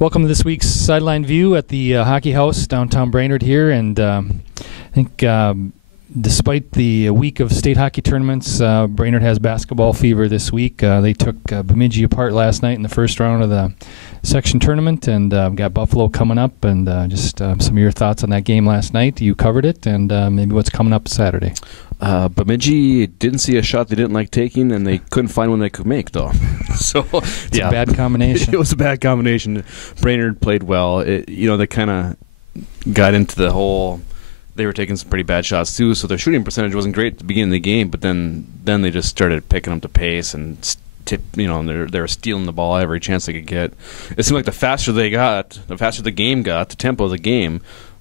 Welcome to this week's Sideline View at the Hockey House downtown Brainerd here, and I think despite the week of state hockey tournaments, Brainerd has basketball fever this week. They took Bemidji apart last night in the first round of the section tournament, and got Buffalo coming up, and just some of your thoughts on that game last night. You covered it, and maybe what's coming up Saturday. Bemidji didn't see a shot they didn't like taking, and they couldn't find one they could make, though. So it's a bad combination. It was a bad combination. Brainerd played well. They kind of got into the whole. They were taking some pretty bad shots too, so their shooting percentage wasn't great at the beginning of the game. But then they just started picking up the pace and they were stealing the ball every chance they could get. It seemed like the faster the game got, the tempo of the game,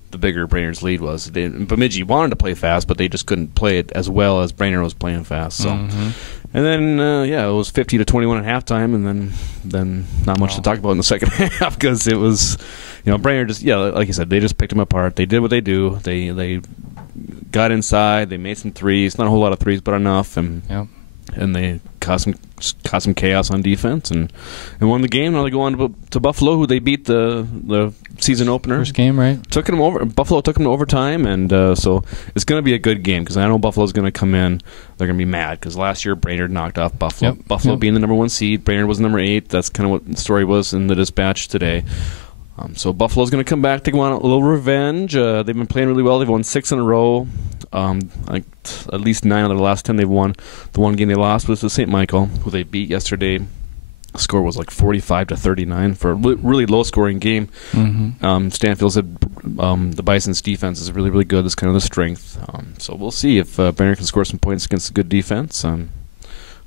the bigger Brainerd's lead was. Bemidji wanted to play fast, but they just couldn't play it as well as Brainerd was playing fast. So, and then it was 50-21 at halftime, and then not much to talk about in the second half because it was, Brainerd just like you said, they just picked them apart. They did what they do. They got inside. They made some threes, not a whole lot of threes, but enough, and they caused some chaos on defense and won the game. Now they go on to Buffalo, who they beat the season opener. First game, right? Buffalo took them to overtime, and so it's going to be a good game because I know Buffalo's going to come in. They're going to be mad because last year Brainerd knocked off Buffalo. Yep. Buffalo being the number 1 seed, Brainerd was number 8. That's kind of what the story was in the dispatch today. So Buffalo's going to come back to go on a little revenge. They've been playing really well. They've won 6 in a row. At least 9 out of the last 10 they've won. The one game they lost was to St. Michael, who they beat yesterday. The score was like 45-39 for a really low-scoring game. Stanfield said the Bison's defense is really, really good. That's kind of the strength. So we'll see if Brainerd can score some points against a good defense.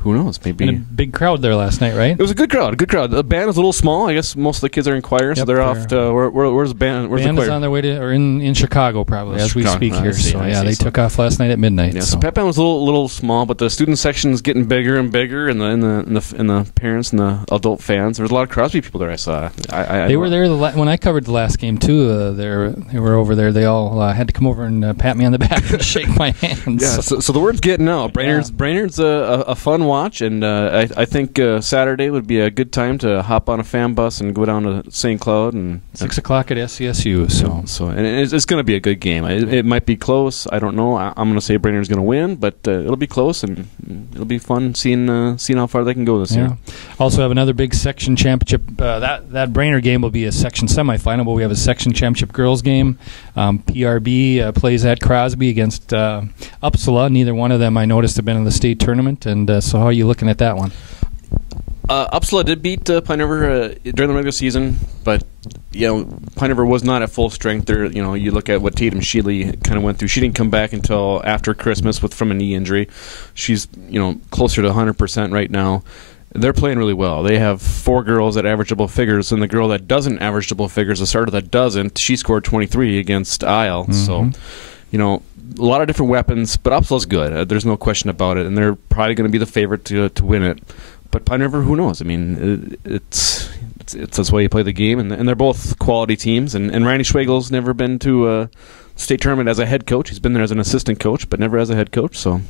Who knows? Maybe. And a big crowd there last night, right? It was a good crowd. The band was a little small. I guess most of the kids are in choir, so they're off to. Where's the band? Where's the choir? Band is on their way to, or in Chicago probably as we speak here. They took off last night at midnight. Yeah, so Pep Band was a little small, but the student section is getting bigger and bigger, and the parents and the adult fans. There was a lot of Crosby people there. I saw. They were there when I covered the last game too. They were over there. They all had to come over and pat me on the back and shake my hand. Yeah, so the word's getting out. Brainerd's a fun watch, and I think Saturday would be a good time to hop on a fan bus and go down to St. Cloud and 6 o'clock at SCSU. So and it's going to be a good game. It might be close. I don't know. I'm going to say Brainerd's going to win, but it'll be close and it'll be fun seeing how far they can go this year. Also have another big section championship. That Brainerd game will be a section semifinal, but we have a section championship girls game. PRB plays at Crosby against Uppsala. Neither one of them I noticed have been in the state tournament, and so how are you looking at that one? Uppsala did beat Pine River during the regular season, but Pine River was not at full strength. There, you look at what Tatum Sheely kind of went through. She didn't come back until after Christmas from a knee injury. She's closer to 100% right now. They're playing really well. They have 4 girls that average double figures, and the girl that doesn't average double figures, the starter that doesn't, she scored 23 against Isle. So, a lot of different weapons, but Uppsala's good. There's no question about it, and they're probably going to be the favorite to win it. But Pine River, who knows? I mean, it's that's why you play the game, and they're both quality teams. And Randy Schwegel's never been to a state tournament as a head coach. He's been there as an assistant coach, but never as a head coach. So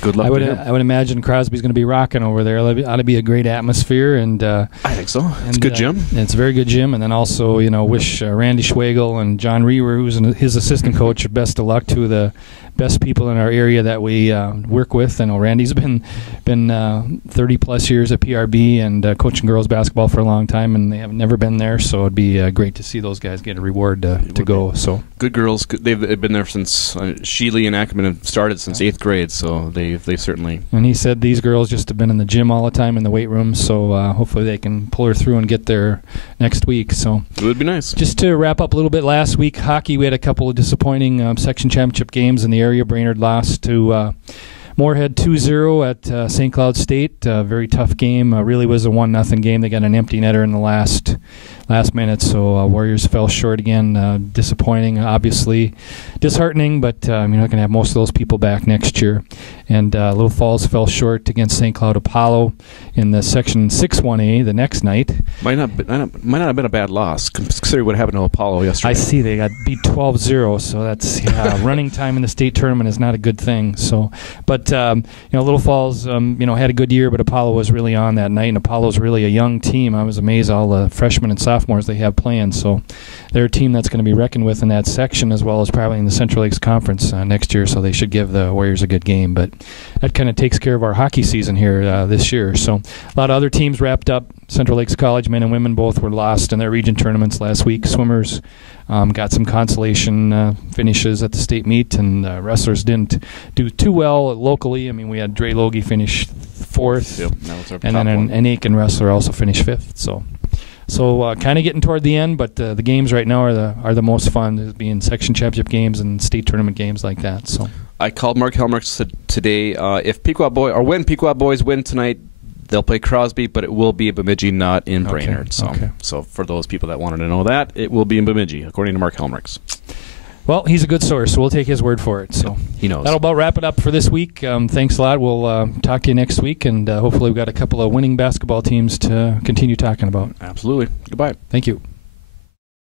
good luck to him. I would imagine Crosby's going to be rocking over there. It ought to be a great atmosphere, and I think so. It's a good gym. It's a very good gym, and then also wish Randy Schwegel and John Reaver, who's his assistant coach, best of luck. To the best people in our area that we work with. I know Randy's been 30 plus years at PRB and coaching girls basketball for a long time, and they have never been there, so it'd be great to see those guys get a reward to go. So good girls. They've been there since Sheely and Ackerman have started since 8th grade, so they've certainly. And he said these girls just have been in the gym all the time in the weight room, so hopefully they can pull her through and get there next week. So it would be nice. Just to wrap up a little bit, last week hockey, we had a couple of disappointing section championship games in the area. Brainerd lost to Moorhead 2-0 at St. Cloud State. Very tough game. Really was a 1-0 game. They got an empty netter in the last minute, so Warriors fell short again. Disappointing, obviously. Disheartening, but you're not going to have most of those people back next year. And Little Falls fell short against St. Cloud Apollo in the Section 6-1A the next night. Might not have been a bad loss, considering what happened to Apollo yesterday. I see. They got beat 12-0, so that's running time in the state tournament is not a good thing. So, but Little Falls had a good year, but Apollo was really on that night, and Apollo's really a young team. I was amazed all the freshmen and sophomores sophomores they have playing. So they're a team that's going to be reckoned with in that section, as well as probably in the Central Lakes Conference next year. So they should give the Warriors a good game. But that kind of takes care of our hockey season here this year. So a lot of other teams wrapped up. Central Lakes College men and women both were lost in their region tournaments last week. Swimmers got some consolation finishes at the state meet, and wrestlers didn't do too well locally. I mean, we had Dre Logie finish 4th, Yep, that was our and then an Aiken wrestler also finished 5th. So kind of getting toward the end, but the games right now are the most fun, being section championship games and state tournament games like that. So I called Mark Helmerich today. If when Pequot boys win tonight, they'll play Crosby, but it will be in Bemidji, not in Brainerd. So for those people that wanted to know that, it will be in Bemidji, according to Mark Helmerich. Well, he's a good source, so we'll take his word for it. So he knows. That'll about wrap it up for this week. Thanks a lot. We'll talk to you next week, and hopefully we've got a couple of winning basketball teams to continue talking about. Absolutely. Goodbye. Thank you.